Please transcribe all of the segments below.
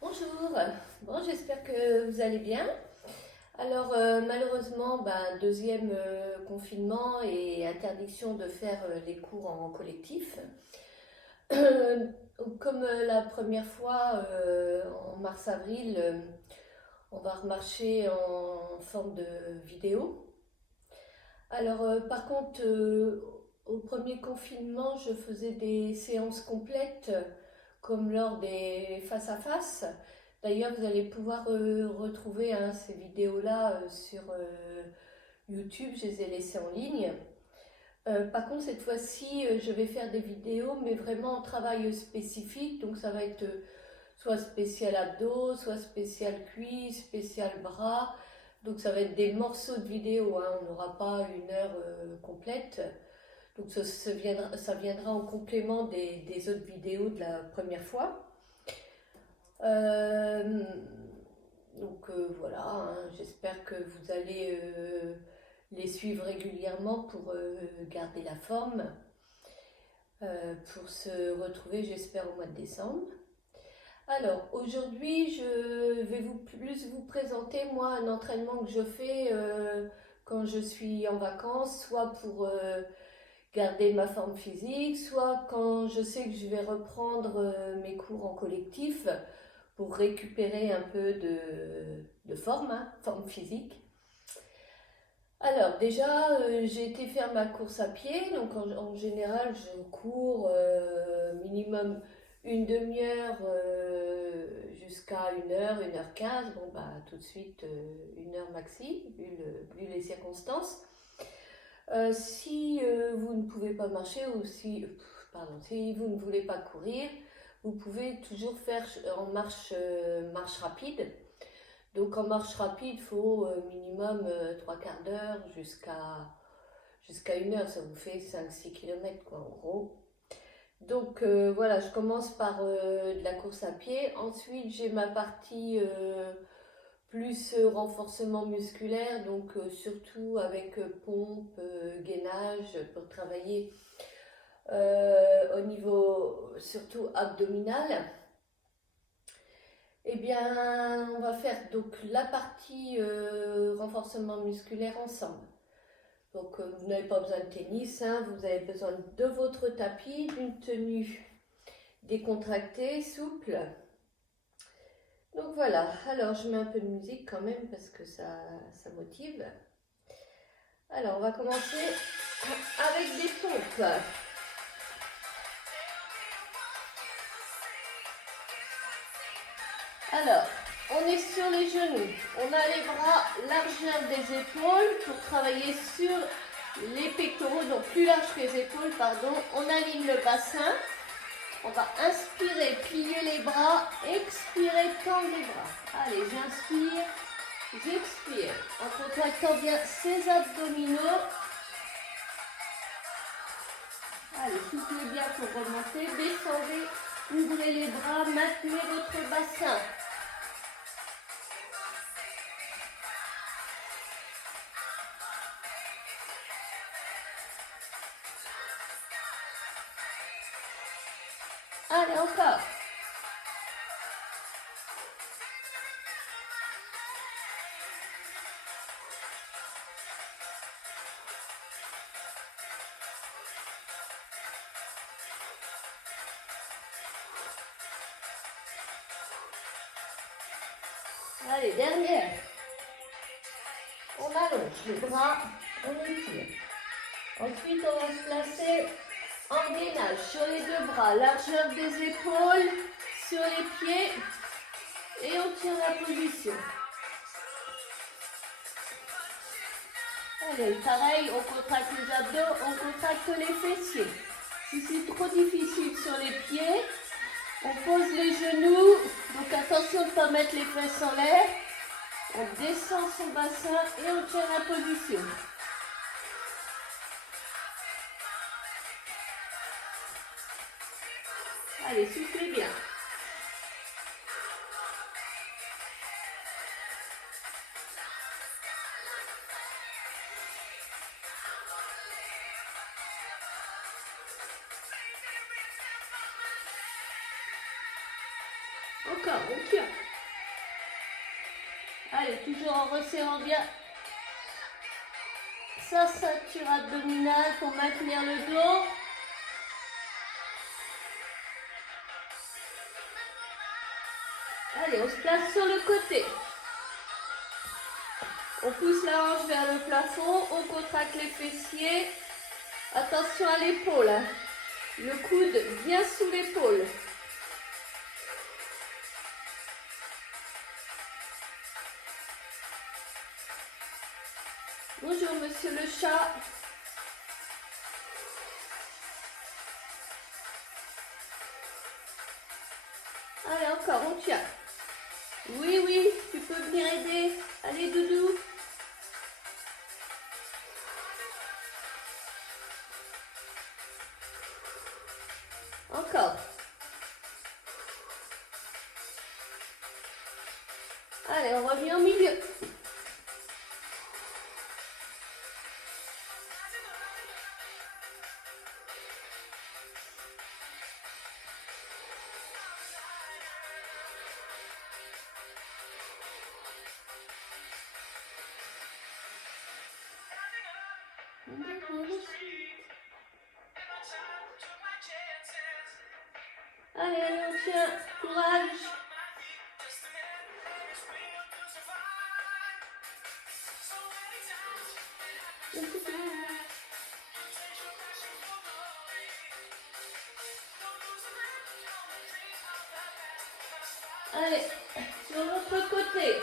Bonjour, bon j'espère que vous allez bien. Alors malheureusement, deuxième confinement et interdiction de faire les cours en collectif. Comme la première fois en mars-avril, on va remarcher en forme de vidéo. Alors par contre, au premier confinement, je faisais des séances complètes comme lors des face-à-face. D'ailleurs, vous allez pouvoir retrouver ces vidéos-là sur YouTube, je les ai laissées en ligne. Par contre, cette fois-ci, je vais faire des vidéos, mais vraiment en travail spécifique. Donc, ça va être soit spécial abdos, soit spécial cuisse, spécial bras. Donc, ça va être des morceaux de vidéos, hein. On n'aura pas une heure complète. Donc, ça viendra en complément des autres vidéos de la première fois. Voilà, hein, j'espère que vous allez les suivre régulièrement pour garder la forme, pour se retrouver, j'espère, au mois de décembre. Alors, aujourd'hui, je vais plus vous présenter, moi, un entraînement que je fais quand je suis en vacances, soit pour garder ma forme physique, soit quand je sais que je vais reprendre mes cours en collectif pour récupérer un peu de forme, hein, forme physique. Alors déjà, j'ai été faire ma course à pied, donc en général je cours minimum une demi-heure jusqu'à 1 heure, 1 h 15, tout de suite 1 heure maxi, vu les circonstances. Si vous ne pouvez pas marcher ou si vous ne voulez pas courir, vous pouvez toujours faire en marche rapide. Donc en marche rapide, il faut minimum 3/4 d'heure jusqu'à 1 heure, ça vous fait 5-6 km quoi, en gros. Donc voilà, je commence par de la course à pied. Ensuite, j'ai ma partie plus renforcement musculaire, donc surtout avec pompe, gainage, pour travailler au niveau surtout abdominal. Eh bien, on va faire donc la partie renforcement musculaire ensemble. Donc vous n'avez pas besoin de tennis, hein, vous avez besoin de votre tapis, d'une tenue décontractée, souple. Donc voilà, alors je mets un peu de musique quand même parce que ça motive. Alors on va commencer avec des pompes. Alors, on est sur les genoux, on a les bras largeur des épaules pour travailler sur les pectoraux, donc plus large que les épaules, pardon. On aligne le bassin, on va inspirer, plier les bras, expirer, tendre les bras. Allez, j'inspire, j'expire, en contractant bien ces abdominaux. Allez, soufflez bien pour remonter, descendez, ouvrez les bras, maintenez votre bassin. Allez, encore. Allez, dernière. On allonge les bras, on étire. Ensuite, on va se placer en gainage sur les deux bras, largeur des épaules, sur les pieds, et on tient la position. Allez, pareil, on contracte les abdos, on contracte les fessiers. Si c'est trop difficile sur les pieds, on pose les genoux, donc attention de ne pas mettre les fesses en l'air. On descend son bassin et on tient la position. Allez, soufflez bien. Encore, on tient. Allez, toujours en resserrant bien sa ceinture abdominale pour maintenir le dos. Allez, on se place sur le côté. On pousse la hanche vers le plafond, on contracte les fessiers. Attention à l'épaule, hein. Le coude bien sous l'épaule. Bonjour monsieur le chat. Allez, encore, on tient. Oui, oui, tu peux venir aider. Allez, Doudou. Encore. Allez, on revient au milieu. Allez, allez, on tient. Courage. Allez, sur l'autre côté.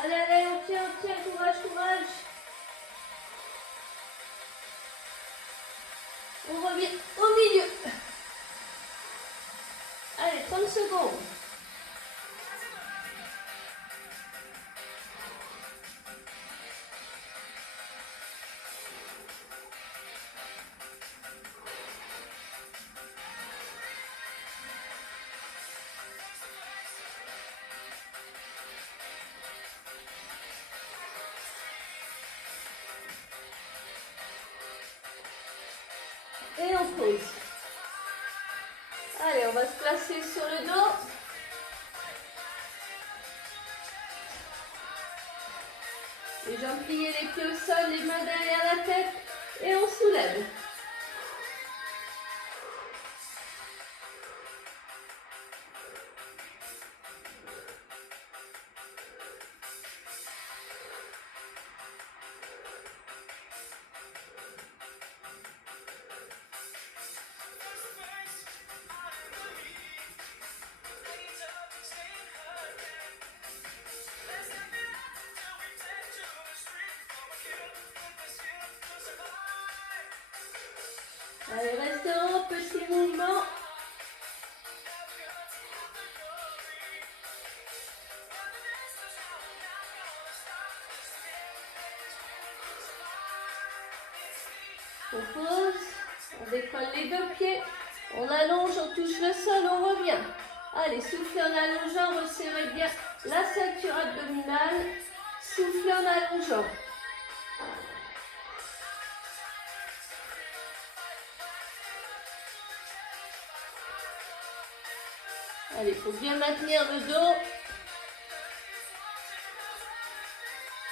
Allez, allez, on tient, courage, courage. On revient au milieu. Allez, 30 secondes. Et on pose. Allez, on va se placer sur le dos. Les jambes pliées, les pieds au sol, les mains derrière la tête. Et on soulève. Allez, restons, petit mouvement. On pose, on décolle les deux pieds, on allonge, on touche le sol, on revient. Allez, soufflez en allongeant, resserrez bien la ceinture abdominale. Soufflez en allongeant. Allez, il faut bien maintenir le dos.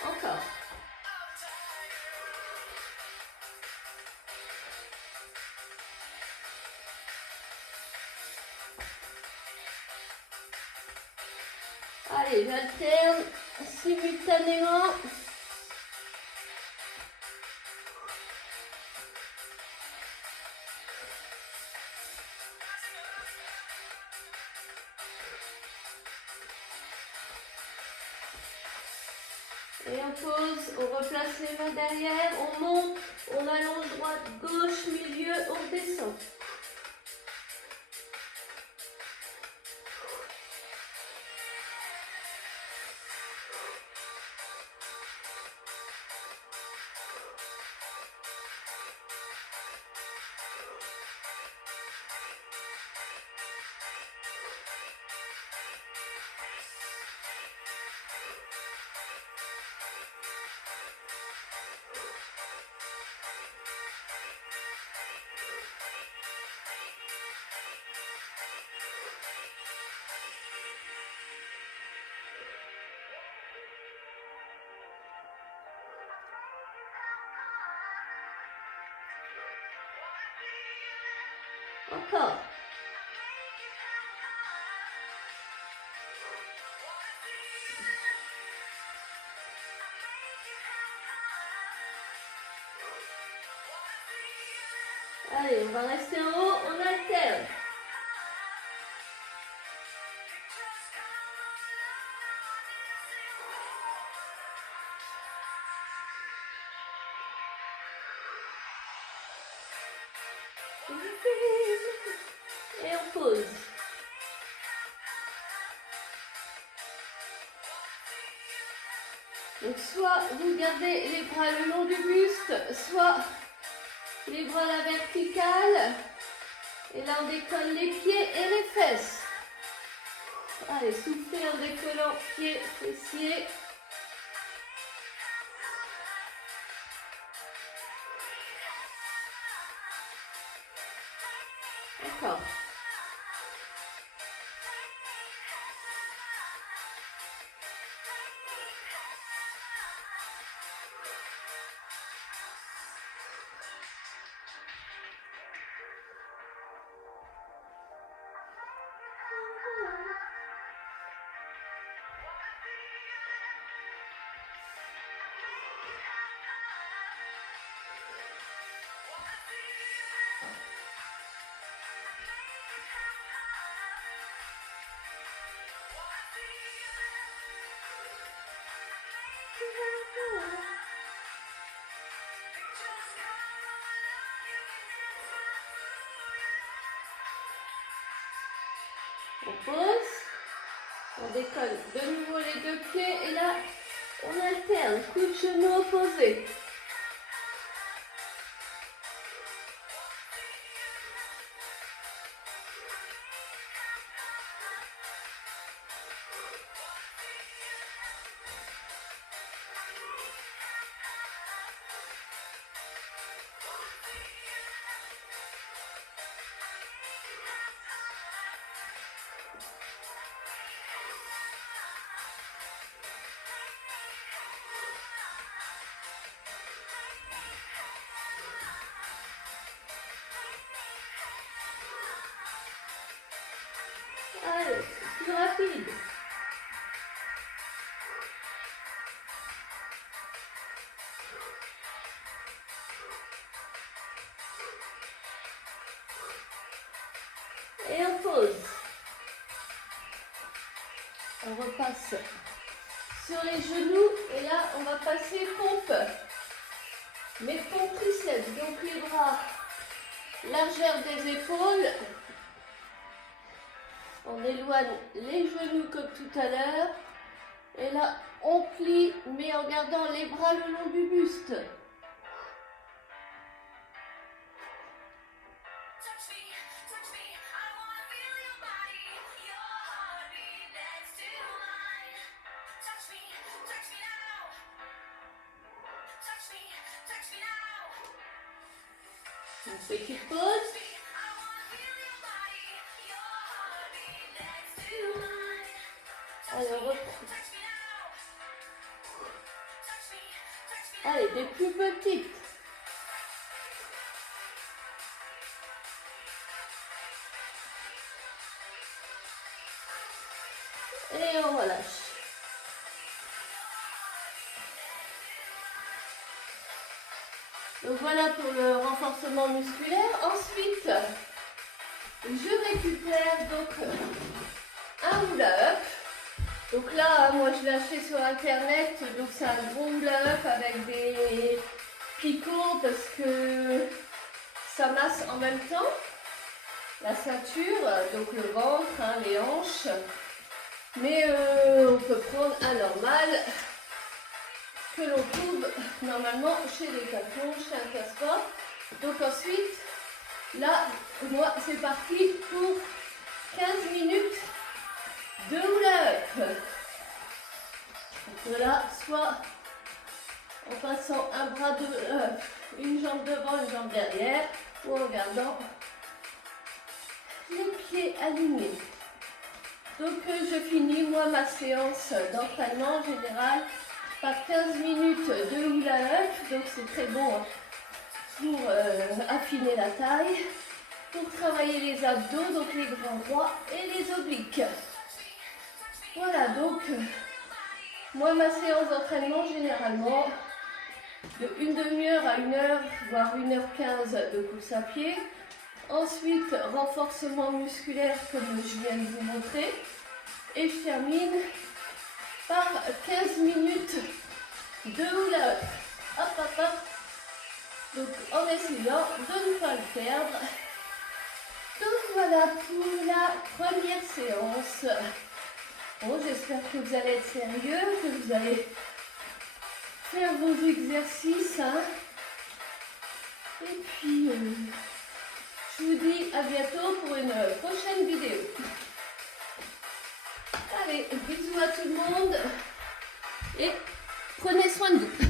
Encore. Allez, j'alterne simultanément. Et on pose, on replace les mains derrière, on monte, on allonge droite, gauche, milieu, on descend. Encore. Allez, on va rester en haut, on alterne. Et on pose. Donc soit vous gardez les bras le long du buste, soit les bras à la verticale. Et là on décolle les pieds et les fesses. Allez, soufflez en décollant pieds, fessiers. Encore. On pose, on décolle de nouveau les deux pieds et là on alterne, coup de genou opposé. Allez, plus rapide. Et on pose. On repasse sur les genoux et là on va passer pompe. Mais pompe triceps, donc les bras, largeur des épaules. On éloigne les genoux comme tout à l'heure. Et là, on plie, mais en gardant les bras le long du buste. Une petite pause. Allez, on reprend. Allez, des plus petites. Et on relâche. Donc voilà pour le renforcement musculaire. Ensuite, je récupère donc un roll-up. Donc là, moi je l'ai acheté sur internet, donc c'est un gros roll-up avec des picots parce que ça masse en même temps la ceinture, donc le ventre, hein, les hanches. Mais on peut prendre un normal que l'on trouve normalement chez les Decathlon, chez un casse-sport. Donc ensuite, là, moi c'est parti pour 15 minutes de roll-up. Voilà, soit en passant un bras de une jambe devant, une jambe derrière, ou en gardant les pieds alignés. Donc je finis moi ma séance d'entraînement général par 15 minutes de hula-hoop, donc c'est très bon pour affiner la taille. pour travailler les abdos, donc les bras droits et les obliques. Voilà, donc moi ma séance d'entraînement généralement de une demi-heure à 1 heure, voire 1h15 de course à pied. Ensuite, renforcement musculaire comme je viens de vous montrer. Et je termine par 15 minutes de hula-hoop. Hop, hop, hop. Donc en essayant de ne pas le perdre. Donc voilà pour la première séance. Bon, j'espère que vous allez être sérieux, que vous allez faire vos exercices. Hein. Et puis, je vous dis à bientôt pour une prochaine vidéo. Allez, bisous à tout le monde et prenez soin de vous.